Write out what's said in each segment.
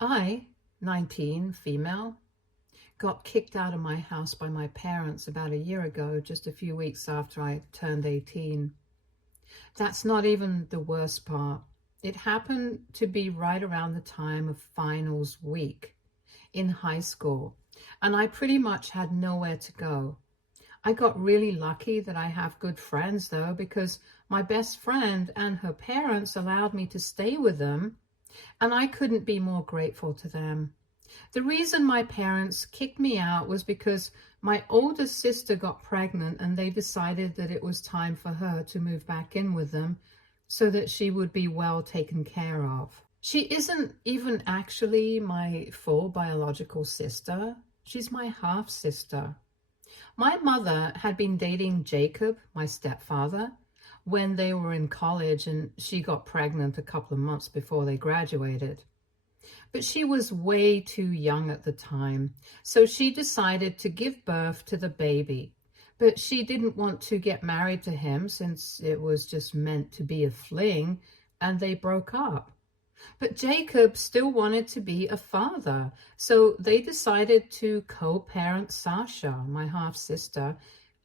I, 19, female, got kicked out of my house by my parents about a year ago, just a few weeks after I turned 18. That's not even the worst part. It happened to be right around the time of finals week in high school, and I pretty much had nowhere to go. I got really lucky that I have good friends though, because my best friend and her parents allowed me to stay with them, and I couldn't be more grateful to them. The reason my parents kicked me out was because my older sister got pregnant and they decided that it was time for her to move back in with them so that she would be well taken care of. She isn't even actually my full biological sister. She's my half sister. My mother had been dating Jacob, my stepfather, when they were in college, and she got pregnant a couple of months before they graduated. But she was way too young at the time, so she decided to give birth to the baby. But she didn't want to get married to him since it was just meant to be a fling, and they broke up. But Jacob still wanted to be a father, so they decided to co-parent Sasha, my half-sister,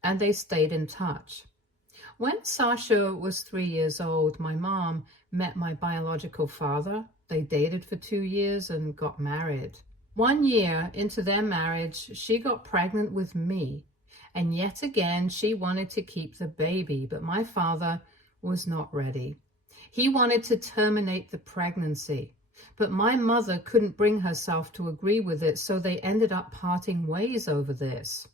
and they stayed in touch. When Sasha was 3 years old, my mom met my biological father. They dated for 2 years and got married. 1 year into their marriage, she got pregnant with me. And yet again, she wanted to keep the baby, but my father was not ready. He wanted to terminate the pregnancy, but my mother couldn't bring herself to agree with it, so they ended up parting ways over this.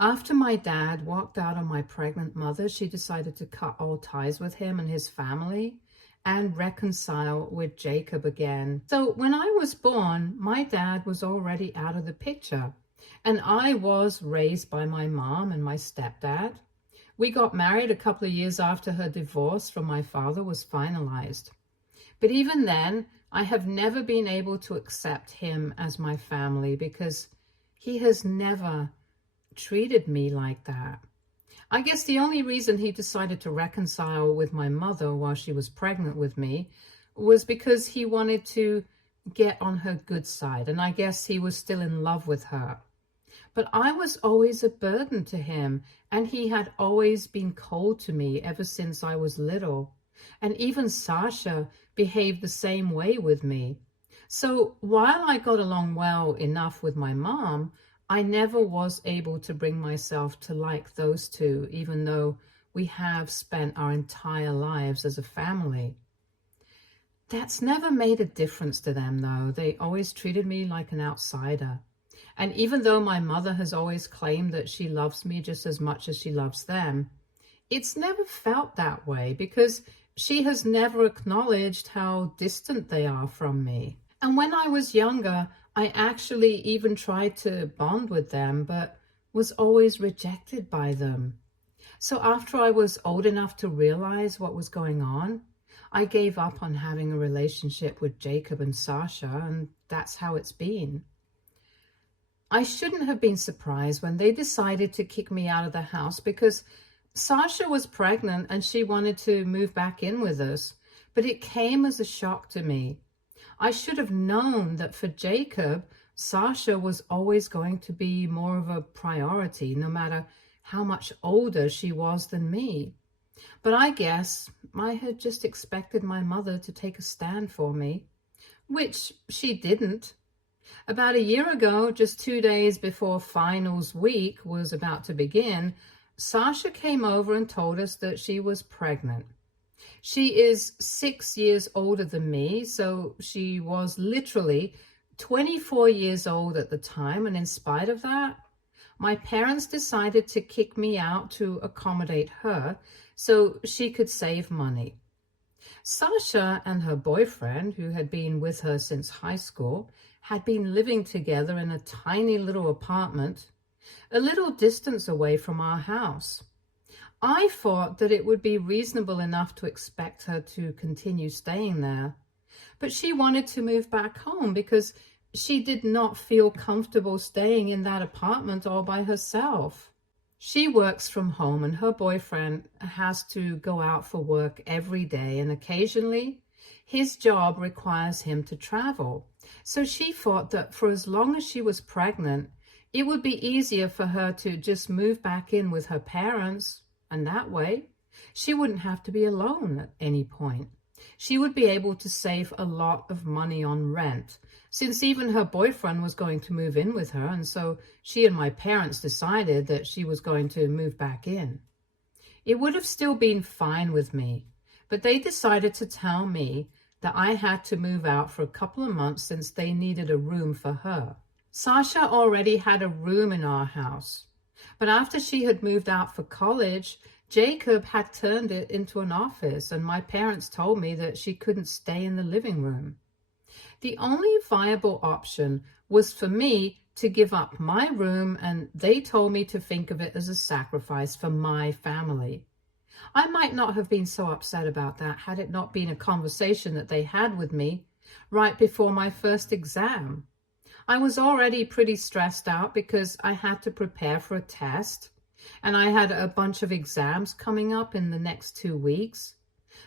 After my dad walked out on my pregnant mother, she decided to cut all ties with him and his family and reconcile with Jacob again. So when I was born, my dad was already out of the picture, and I was raised by my mom and my stepdad. We got married a couple of years after her divorce from my father was finalized. But even then, I have never been able to accept him as my family because he has never treated me like that. I guess the only reason he decided to reconcile with my mother while she was pregnant with me was because he wanted to get on her good side, and I guess he was still in love with her. But I was always a burden to him, and he had always been cold to me ever since I was little. And even Sasha behaved the same way with me. So while I got along well enough with my mom, I never was able to bring myself to like those two, even though we have spent our entire lives as a family. That's never made a difference to them, though. They always treated me like an outsider. And even though my mother has always claimed that she loves me just as much as she loves them, it's never felt that way because she has never acknowledged how distant they are from me. And when I was younger, I actually even tried to bond with them, but was always rejected by them. So after I was old enough to realize what was going on, I gave up on having a relationship with Jacob and Sasha, and that's how it's been. I shouldn't have been surprised when they decided to kick me out of the house because Sasha was pregnant and she wanted to move back in with us, but it came as a shock to me. I should have known that for Jacob, Sasha was always going to be more of a priority, no matter how much older she was than me. But I guess I had just expected my mother to take a stand for me, which she didn't. About a year ago, just 2 days before finals week was about to begin, Sasha came over and told us that she was pregnant. She is 6 years older than me, so she was literally 24 years old at the time, and in spite of that, my parents decided to kick me out to accommodate her so she could save money. Sasha and her boyfriend, who had been with her since high school, had been living together in a tiny little apartment, a little distance away from our house. I thought that it would be reasonable enough to expect her to continue staying there, but she wanted to move back home because she did not feel comfortable staying in that apartment all by herself. She works from home and her boyfriend has to go out for work every day, and occasionally His job requires him to travel. So she thought that for as long as she was pregnant, it would be easier for her to just move back in with her parents, and that way she wouldn't have to be alone at any point. She would be able to save a lot of money on rent, since even her boyfriend was going to move in with her, and so she and my parents decided that she was going to move back in. It would have still been fine with me, but they decided to tell me that I had to move out for a couple of months since they needed a room for her. Sasha already had a room in our house, but after she had moved out for college, Jacob had turned it into an office, and my parents told me that she couldn't stay in the living room. The only viable option was for me to give up my room, and they told me to think of it as a sacrifice for my family. I might not have been so upset about that had it not been a conversation that they had with me right before my first exam. I was already pretty stressed out because I had to prepare for a test, and I had a bunch of exams coming up in the next 2 weeks.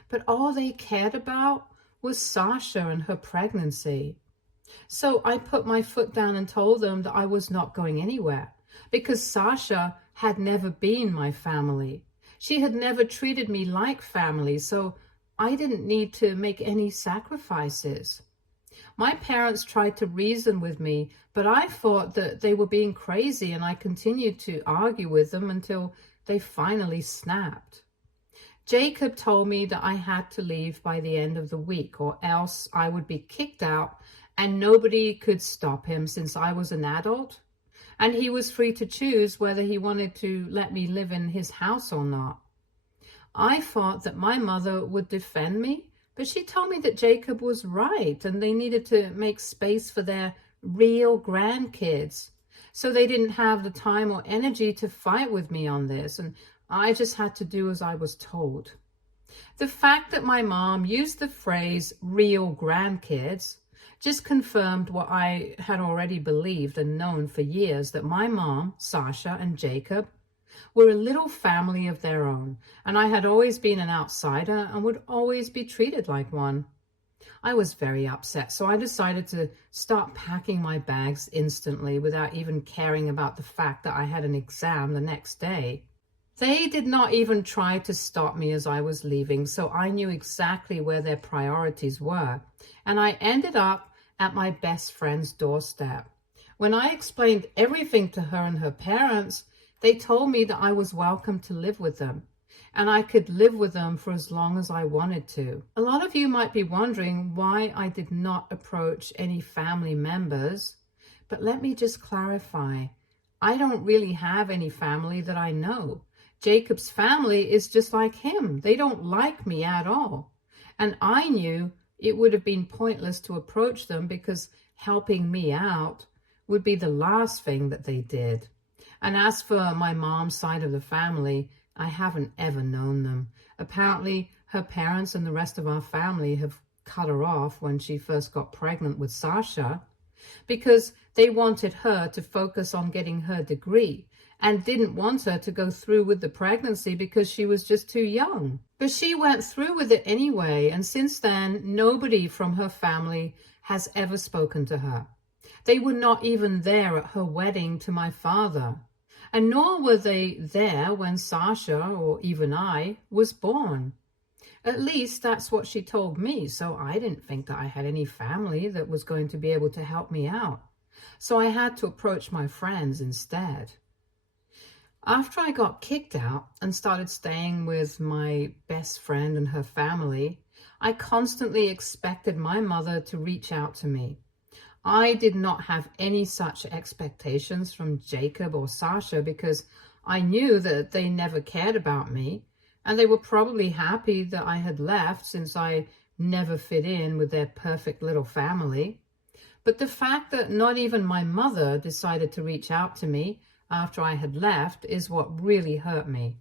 But all they cared about was Sasha and her pregnancy. So I put my foot down and told them that I was not going anywhere because Sasha had never been my family. She had never treated me like family, so I didn't need to make any sacrifices. My parents tried to reason with me, but I thought that they were being crazy, and I continued to argue with them until they finally snapped. Jacob told me that I had to leave by the end of the week, or else I would be kicked out and nobody could stop him since I was an adult, and he was free to choose whether he wanted to let me live in his house or not. I thought that my mother would defend me, but she told me that Jacob was right and they needed to make space for their real grandkids. So they didn't have the time or energy to fight with me on this, and I just had to do as I was told. The fact that my mom used the phrase real grandkids just confirmed what I had already believed and known for years, that my mom, Sasha, and Jacob were a little family of their own, and I had always been an outsider and would always be treated like one. I was very upset, so I decided to start packing my bags instantly without even caring about the fact that I had an exam the next day. They did not even try to stop me as I was leaving, so I knew exactly where their priorities were, and I ended up at my best friend's doorstep. When I explained everything to her and her parents, they told me that I was welcome to live with them, and I could live with them for as long as I wanted to. A lot of you might be wondering why I did not approach any family members, but let me just clarify. I don't really have any family that I know. Jacob's family is just like him. They don't like me at all. And I knew it would have been pointless to approach them because helping me out would be the last thing that they did. And as for my mom's side of the family, I haven't ever known them. Apparently, her parents and the rest of our family have cut her off when she first got pregnant with Sasha because they wanted her to focus on getting her degree and didn't want her to go through with the pregnancy because she was just too young. But she went through with it anyway, and since then, nobody from her family has ever spoken to her. They were not even there at her wedding to my father, and nor were they there when Sasha, or even I, was born. At least that's what she told me, so I didn't think that I had any family that was going to be able to help me out. So I had to approach my friends instead. After I got kicked out and started staying with my best friend and her family, I constantly expected my mother to reach out to me. I did not have any such expectations from Jacob or Sasha because I knew that they never cared about me, and they were probably happy that I had left since I never fit in with their perfect little family. But the fact that not even my mother decided to reach out to me after I had left is what really hurt me.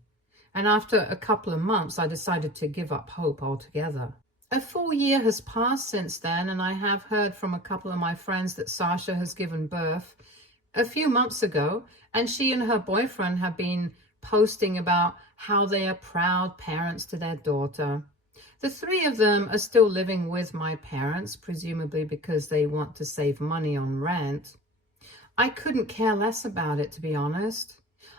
And after a couple of months, I decided to give up hope altogether. A full year has passed since then, and I have heard from a couple of my friends that Sasha has given birth a few months ago, and she and her boyfriend have been posting about how they are proud parents to their daughter. The three of them are still living with my parents, presumably because they want to save money on rent. I couldn't care less about it, to be honest.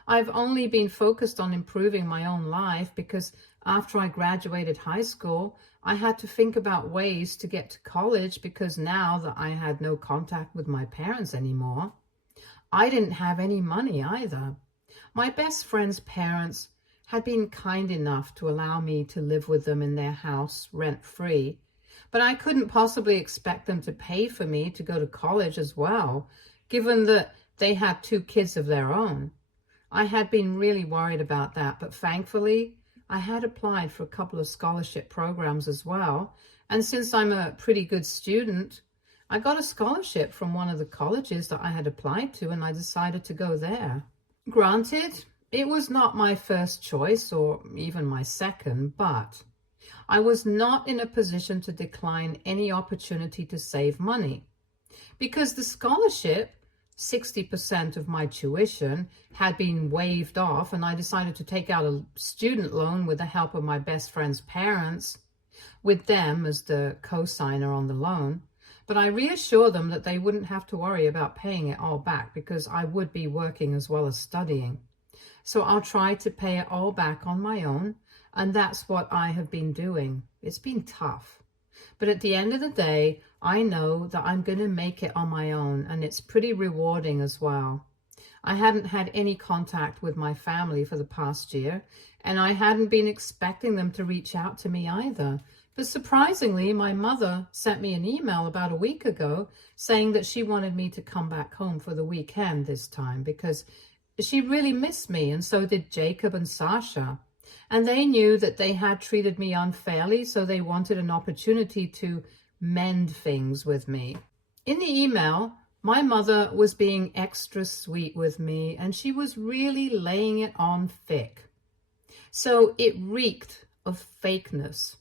I've only been focused on improving my own life because after I graduated high school, I had to think about ways to get to college because now that I had no contact with my parents anymore, I didn't have any money either. My best friend's parents had been kind enough to allow me to live with them in their house rent-free, but I couldn't possibly expect them to pay for me to go to college as well, given that they had 2 kids of their own. I had been really worried about that, but thankfully, I had applied for a couple of scholarship programs as well, and since I'm a pretty good student, I got a scholarship from one of the colleges that I had applied to, and I decided to go there. Granted, it was not my first choice or even my second, but I was not in a position to decline any opportunity to save money because the scholarship, 60% of my tuition, had been waived off, and I decided to take out a student loan with the help of my best friend's parents, with them as the co-signer on the loan. But I reassured them that they wouldn't have to worry about paying it all back because I would be working as well as studying. So I'll try to pay it all back on my own, and that's what I have been doing. It's been tough. But at the end of the day, I know that I'm going to make it on my own, and it's pretty rewarding as well. I hadn't had any contact with my family for the past year, and I hadn't been expecting them to reach out to me either. But surprisingly, my mother sent me an email about a week ago saying that she wanted me to come back home for the weekend this time because she really missed me, and so did Jacob and Sasha. And they knew that they had treated me unfairly, so they wanted an opportunity to mend things with me. In the email, my mother was being extra sweet with me, and she was really laying it on thick. So it reeked of fakeness.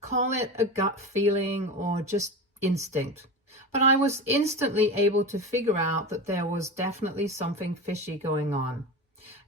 Call it a gut feeling or just instinct. But I was instantly able to figure out that there was definitely something fishy going on.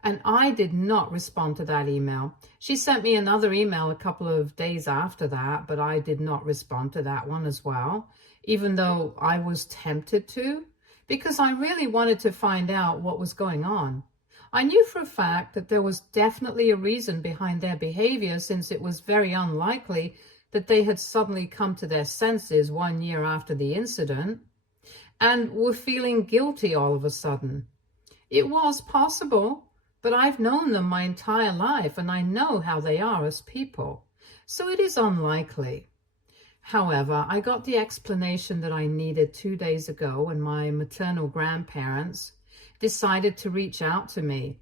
And I did not respond to that email. She sent me another email a couple of days after that, but I did not respond to that one as well, even though I was tempted to, because I really wanted to find out what was going on. I knew for a fact that there was definitely a reason behind their behavior, since it was very unlikely that they had suddenly come to their senses 1 year after the incident and were feeling guilty all of a sudden. It was possible, but I've known them my entire life and I know how they are as people, so it is unlikely. However, I got the explanation that I needed 2 days ago when my maternal grandparents decided to reach out to me.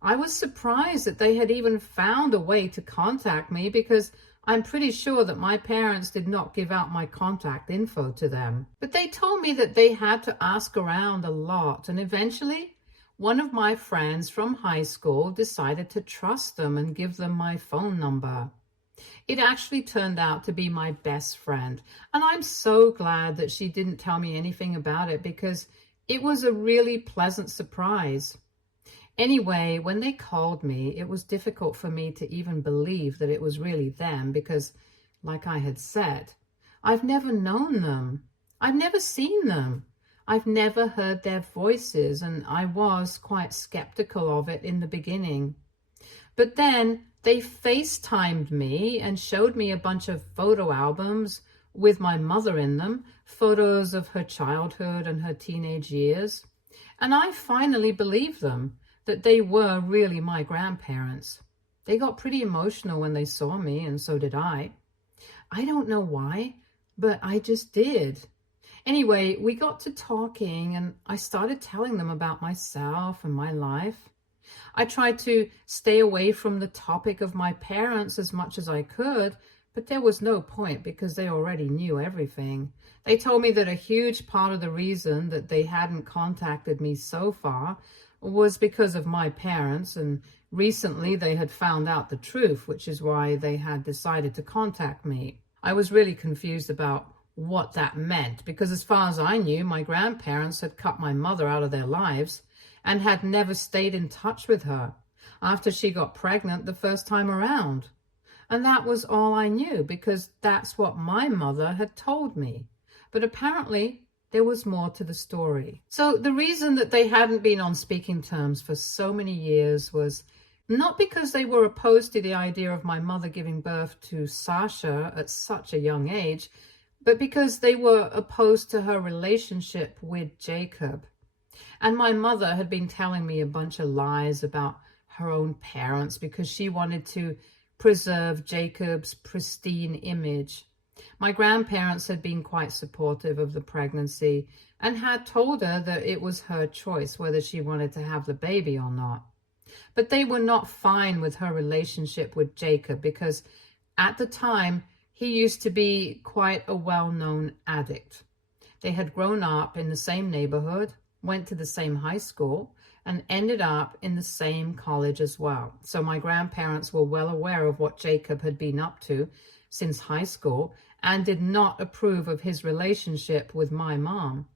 I was surprised that they had even found a way to contact me because I'm pretty sure that my parents did not give out my contact info to them. But they told me that they had to ask around a lot, and eventually one of my friends from high school decided to trust them and give them my phone number. It actually turned out to be my best friend, and I'm so glad that she didn't tell me anything about it because it was a really pleasant surprise. Anyway, when they called me, it was difficult for me to even believe that it was really them because, like I had said, I've never known them. I've never seen them. I've never heard their voices, and I was quite skeptical of it in the beginning. But then they FaceTimed me and showed me a bunch of photo albums with my mother in them, photos of her childhood and her teenage years. And I finally believed them, that they were really my grandparents. They got pretty emotional when they saw me, and so did I. I don't know why, but I just did. Anyway, we got to talking, and I started telling them about myself and my life. I tried to stay away from the topic of my parents as much as I could, but there was no point because they already knew everything. They told me that a huge part of the reason that they hadn't contacted me so far was because of my parents, and recently they had found out the truth, which is why they had decided to contact me. I was really confused about what that meant because, as far as I knew, my grandparents had cut my mother out of their lives and had never stayed in touch with her after she got pregnant the first time around. And that was all I knew, because that's what my mother had told me. But apparently there was more to the story. So the reason that they hadn't been on speaking terms for so many years was not because they were opposed to the idea of my mother giving birth to Sasha at such a young age, but because they were opposed to her relationship with Jacob. And my mother had been telling me a bunch of lies about her own parents because she wanted to preserve Jacob's pristine image. My grandparents had been quite supportive of the pregnancy and had told her that it was her choice whether she wanted to have the baby or not. But they were not fine with her relationship with Jacob because at the time he used to be quite a well-known addict. They had grown up in the same neighborhood, went to the same high school, and ended up in the same college as well. So my grandparents were well aware of what Jacob had been up to since high school and did not approve of his relationship with my mom.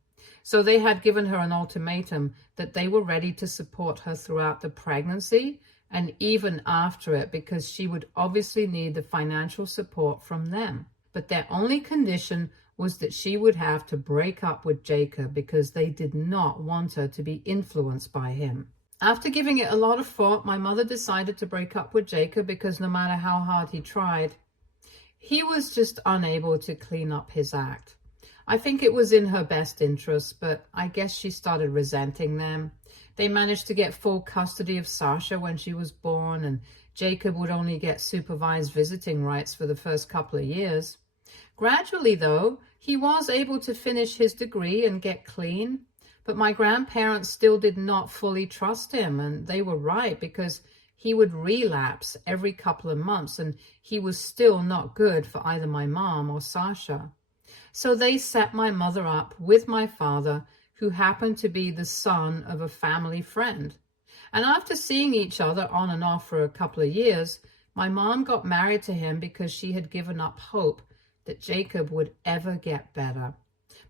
So they had given her an ultimatum that they were ready to support her throughout the pregnancy and even after it, because she would obviously need the financial support from them. But their only condition was that she would have to break up with Jacob because they did not want her to be influenced by him. After giving it a lot of thought, my mother decided to break up with Jacob because no matter how hard he tried, he was just unable to clean up his act. I think it was in her best interest, but I guess she started resenting them. They managed to get full custody of Sasha when she was born, and Jacob would only get supervised visiting rights for the first couple of years. Gradually, though, he was able to finish his degree and get clean, but my grandparents still did not fully trust him, and they were right, because he would relapse every couple of months, and he was still not good for either my mom or Sasha. So they set my mother up with my father, who happened to be the son of a family friend. And after seeing each other on and off for a couple of years, my mom got married to him because she had given up hope that Jacob would ever get better.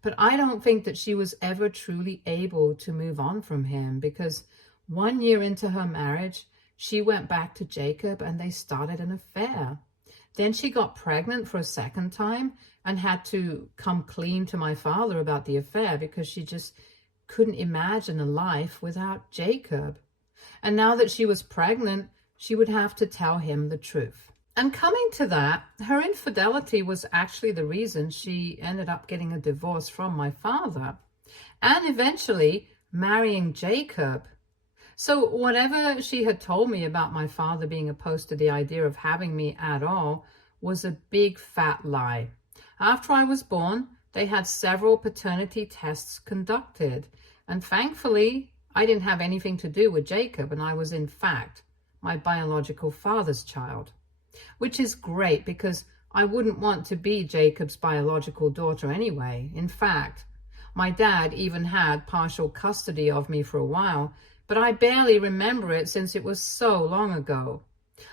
But I don't think that she was ever truly able to move on from him, because 1 year into her marriage, she went back to Jacob and they started an affair. Then she got pregnant for a second time and had to come clean to my father about the affair because she just couldn't imagine a life without Jacob. And now that she was pregnant, she would have to tell him the truth. And coming to that, her infidelity was actually the reason she ended up getting a divorce from my father and eventually marrying Jacob. So whatever she had told me about my father being opposed to the idea of having me at all was a big fat lie. After I was born, they had several paternity tests conducted, and thankfully I didn't have anything to do with Jacob, and I was in fact my biological father's child, which is great because I wouldn't want to be Jacob's biological daughter anyway. In fact, my dad even had partial custody of me for a while, but I barely remember it since it was so long ago.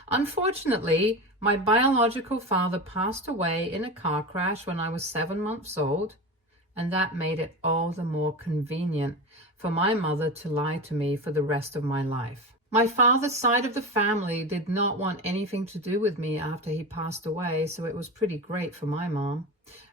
Unfortunately, my biological father passed away in a car crash when I was 7 months old, and that made it all the more convenient for my mother to lie to me for the rest of my life. My father's side of the family did not want anything to do with me after he passed away, so it was pretty great for my mom.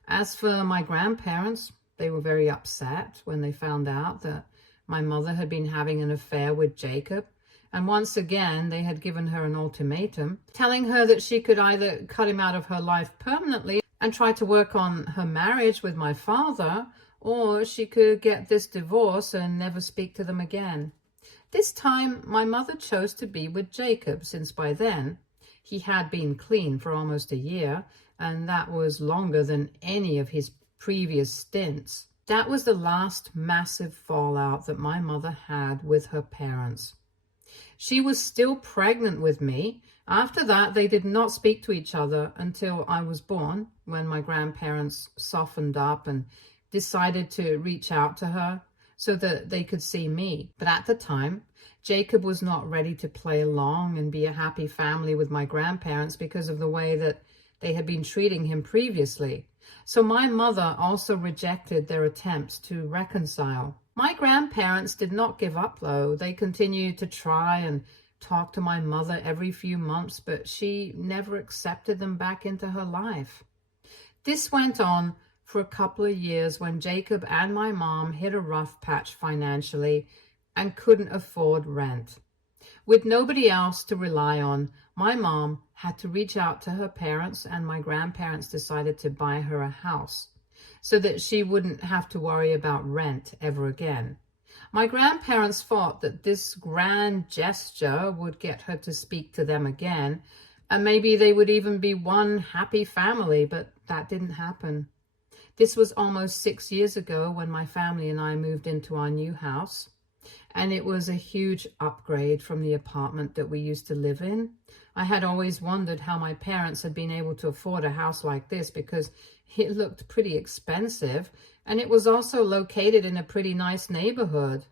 As for my grandparents, they were very upset when they found out that my mother had been having an affair with Jacob, and once again they had given her an ultimatum, telling her that she could either cut him out of her life permanently and try to work on her marriage with my father, or she could get this divorce and never speak to them again. This time, my mother chose to be with Jacob, since by then he had been clean for almost a year, and that was longer than any of his previous stints. That was the last massive fallout that my mother had with her parents. She was still pregnant with me. After that, they did not speak to each other until I was born, when my grandparents softened up and decided to reach out to her so that they could see me. But at the time, Jacob was not ready to play along and be a happy family with my grandparents because of the way that they had been treating him previously. So my mother also rejected their attempts to reconcile. My grandparents did not give up, though. They continued to try and talk to my mother every few months, but she never accepted them back into her life. This went on for a couple of years when Jacob and my mom hit a rough patch financially and couldn't afford rent. With nobody else to rely on, my mom had to reach out to her parents, and my grandparents decided to buy her a house so that she wouldn't have to worry about rent ever again. My grandparents thought that this grand gesture would get her to speak to them again, and maybe they would even be one happy family, but that didn't happen. This was almost 6 years ago when my family and I moved into our new house, and it was a huge upgrade from the apartment that we used to live in. I had always wondered how my parents had been able to afford a house like this because it looked pretty expensive, and it was also located in a pretty nice neighborhood.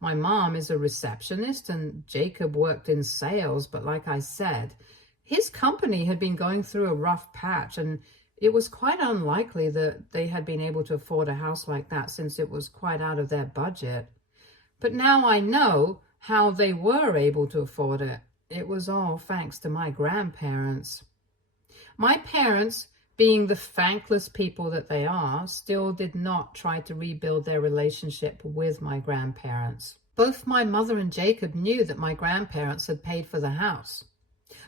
My mom is a receptionist and Jacob worked in sales, but like I said, his company had been going through a rough patch, and it was quite unlikely that they had been able to afford a house like that since it was quite out of their budget. But now I know how they were able to afford it. It was all thanks to my grandparents. My parents, being the thankless people that they are, still did not try to rebuild their relationship with my grandparents. Both my mother and Jacob knew that my grandparents had paid for the house.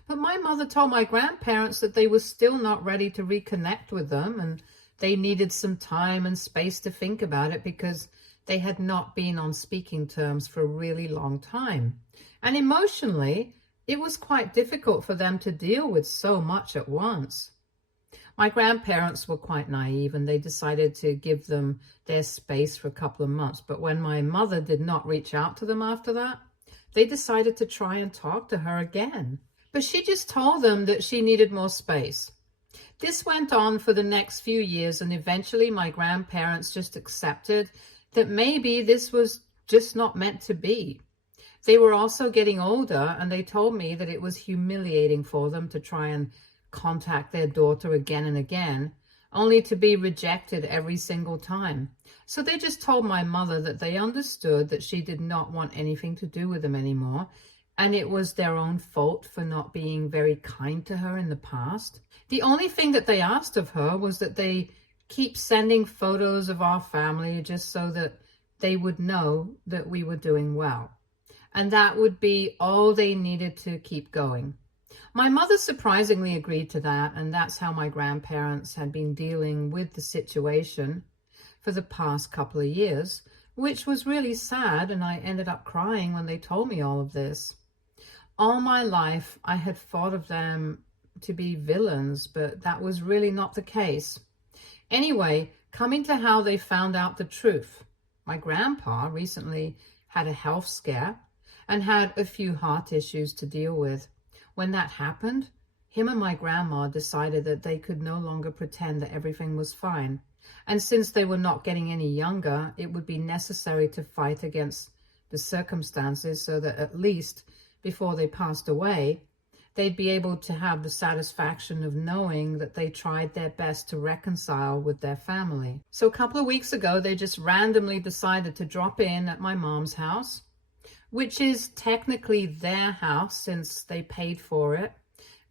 But my mother told my grandparents that they were still not ready to reconnect with them, and they needed some time and space to think about it because they had not been on speaking terms for a really long time. And emotionally, it was quite difficult for them to deal with so much at once. My grandparents were quite naive, and they decided to give them their space for a couple of months. But when my mother did not reach out to them after that, they decided to try and talk to her again. But she just told them that she needed more space. This went on for the next few years, and eventually my grandparents just accepted that maybe this was just not meant to be. They were also getting older, and they told me that it was humiliating for them to try and contact their daughter again and again, only to be rejected every single time. So they just told my mother that they understood that she did not want anything to do with them anymore, and it was their own fault for not being very kind to her in the past. The only thing that they asked of her was that they keep sending photos of our family just so that they would know that we were doing well. And that would be all they needed to keep going. My mother surprisingly agreed to that, and that's how my grandparents had been dealing with the situation for the past couple of years, which was really sad, and I ended up crying when they told me all of this. All my life, I had thought of them to be villains, but that was really not the case. Anyway, coming to how they found out the truth. My grandpa recently had a health scare and had a few heart issues to deal with. When that happened, him and my grandma decided that they could no longer pretend that everything was fine. And since they were not getting any younger, it would be necessary to fight against the circumstances so that at least before they passed away, they'd be able to have the satisfaction of knowing that they tried their best to reconcile with their family. So a couple of weeks ago, they just randomly decided to drop in at my mom's house, which is technically their house since they paid for it,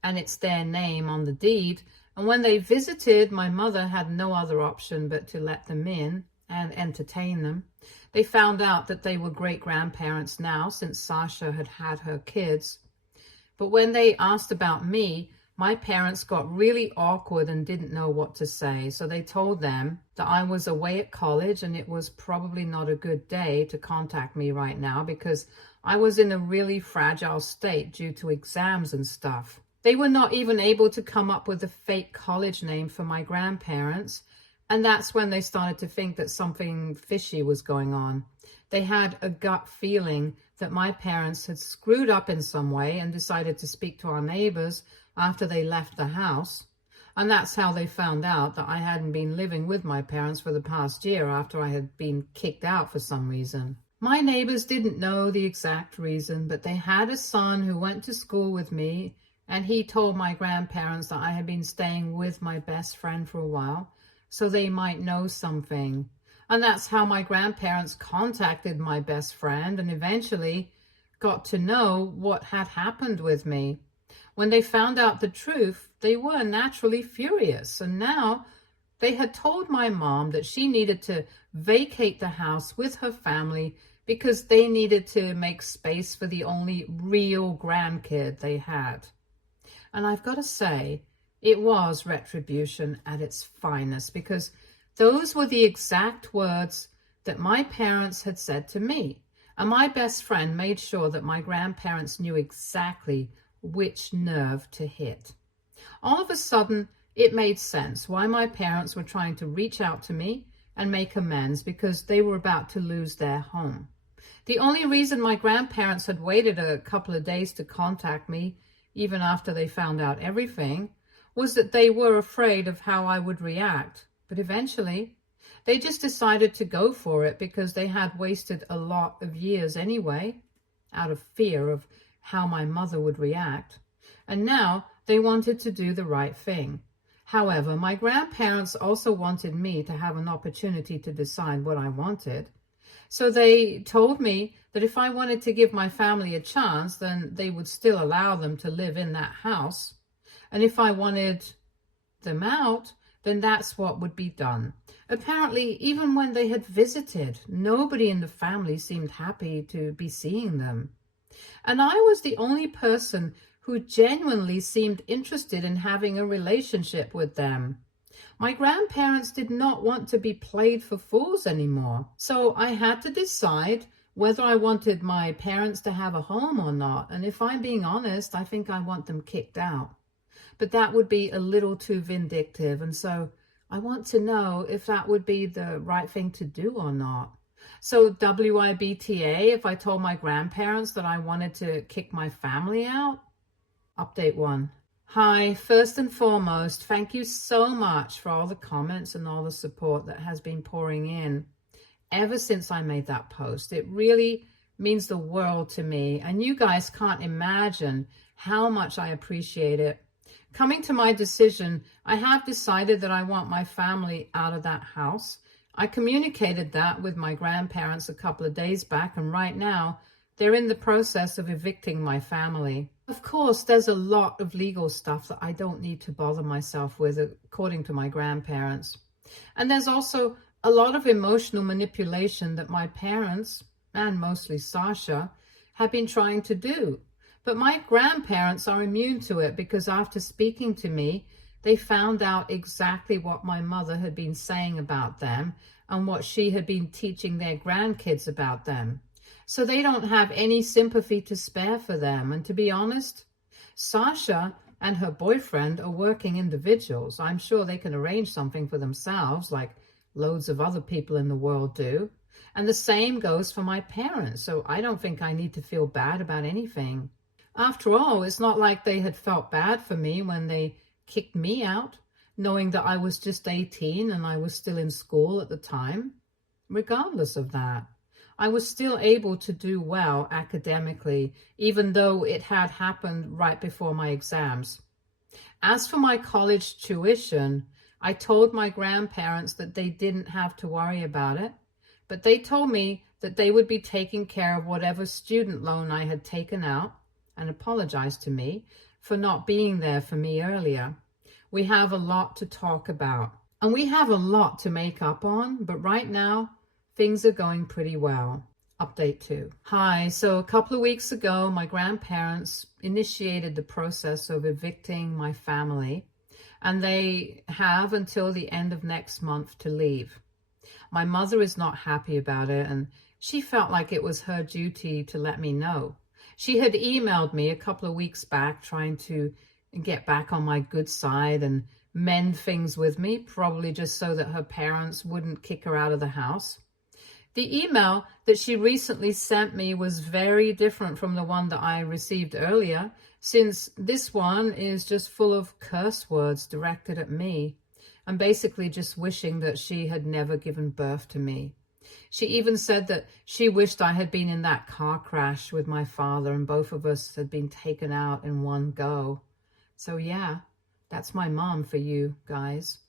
and it's their name on the deed. And when they visited, my mother had no other option but to let them in and entertain them. They found out that they were great-grandparents now since Sasha had had her kids. But when they asked about me, my parents got really awkward and didn't know what to say. So they told them that I was away at college and it was probably not a good day to contact me right now because I was in a really fragile state due to exams and stuff. They were not even able to come up with a fake college name for my grandparents. And that's when they started to think that something fishy was going on. They had a gut feeling that my parents had screwed up in some way and decided to speak to our neighbors after they left the house. And that's how they found out that I hadn't been living with my parents for the past year after I had been kicked out for some reason. My neighbors didn't know the exact reason, but they had a son who went to school with me, and he told my grandparents that I had been staying with my best friend for a while, so they might know something. And that's how my grandparents contacted my best friend and eventually got to know what had happened with me. When they found out the truth, they were naturally furious, and now they had told my mom that she needed to vacate the house with her family because they needed to make space for the only real grandkid they had. And I've got to say, it was retribution at its finest, because those were the exact words that my parents had said to me. And my best friend made sure that my grandparents knew exactly which nerve to hit. All of a sudden, it made sense why my parents were trying to reach out to me and make amends, because they were about to lose their home. The only reason my grandparents had waited a couple of days to contact me, even after they found out everything, was that they were afraid of how I would react. But eventually, they just decided to go for it because they had wasted a lot of years anyway, out of fear of how my mother would react. And now they wanted to do the right thing. However, my grandparents also wanted me to have an opportunity to decide what I wanted. So they told me that if I wanted to give my family a chance, then they would still allow them to live in that house. And if I wanted them out, then that's what would be done. Apparently, even when they had visited, nobody in the family seemed happy to be seeing them. And I was the only person who genuinely seemed interested in having a relationship with them. My grandparents did not want to be played for fools anymore. So I had to decide whether I wanted my parents to have a home or not. And if I'm being honest, I think I want them kicked out. But that would be a little too vindictive. And so I want to know if that would be the right thing to do or not. So WIBTA, if I told my grandparents that I wanted to kick my family out? Update 1. Hi, first and foremost, thank you so much for all the comments and all the support that has been pouring in ever since I made that post. It really means the world to me, and you guys can't imagine how much I appreciate it. Coming to my decision, I have decided that I want my family out of that house. I communicated that with my grandparents a couple of days back, and right now they're in the process of evicting my family. Of course, there's a lot of legal stuff that I don't need to bother myself with, according to my grandparents. And there's also a lot of emotional manipulation that my parents, and mostly Sasha, have been trying to do. But my grandparents are immune to it because after speaking to me, they found out exactly what my mother had been saying about them and what she had been teaching their grandkids about them. So they don't have any sympathy to spare for them. And to be honest, Sasha and her boyfriend are working individuals. I'm sure they can arrange something for themselves, like loads of other people in the world do. And the same goes for my parents. So I don't think I need to feel bad about anything. After all, it's not like they had felt bad for me when they kicked me out, knowing that I was just 18 and I was still in school at the time. Regardless of that, I was still able to do well academically, even though it had happened right before my exams. As for my college tuition, I told my grandparents that they didn't have to worry about it, but they told me that they would be taking care of whatever student loan I had taken out, and apologized to me for not being there for me earlier. We have a lot to talk about, and we have a lot to make up on, but right now, things are going pretty well. Update 2. Hi, so a couple of weeks ago, my grandparents initiated the process of evicting my family, and they have until the end of next month to leave. My mother is not happy about it, and she felt like it was her duty to let me know. She had emailed me a couple of weeks back trying to get back on my good side and mend things with me, probably just so that her parents wouldn't kick her out of the house. The email that she recently sent me was very different from the one that I received earlier, since this one is just full of curse words directed at me and basically just wishing that she had never given birth to me. She even said that she wished I had been in that car crash with my father and both of us had been taken out in one go. So yeah, that's my mom for you guys.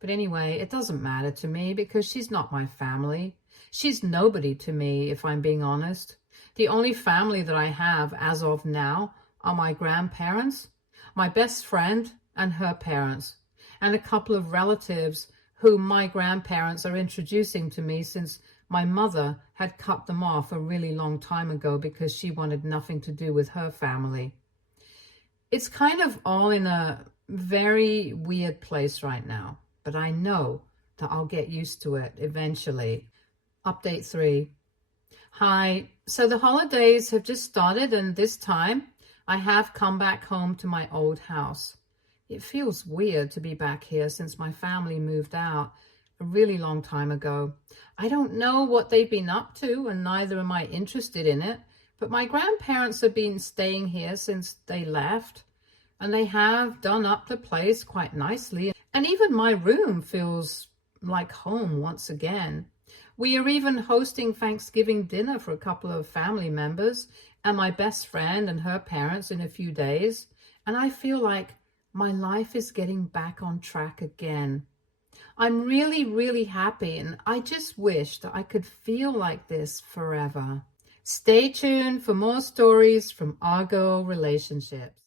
But anyway, it doesn't matter to me because she's not my family. She's nobody to me, if I'm being honest. The only family that I have as of now are my grandparents, my best friend and her parents, and a couple of relatives whom my grandparents are introducing to me since my mother had cut them off a really long time ago because she wanted nothing to do with her family. It's kind of all in a very weird place right now, but I know that I'll get used to it eventually. Update 3. Hi, so the holidays have just started, and this time I have come back home to my old house. It feels weird to be back here since my family moved out a really long time ago. I don't know what they've been up to, and neither am I interested in it, but my grandparents have been staying here since they left, and they have done up the place quite nicely, and even my room feels like home once again. We are even hosting Thanksgiving dinner for a couple of family members and my best friend and her parents in a few days. And I feel like my life is getting back on track again. I'm really, really happy, and I just wish that I could feel like this forever. Stay tuned for more stories from our girl relationships.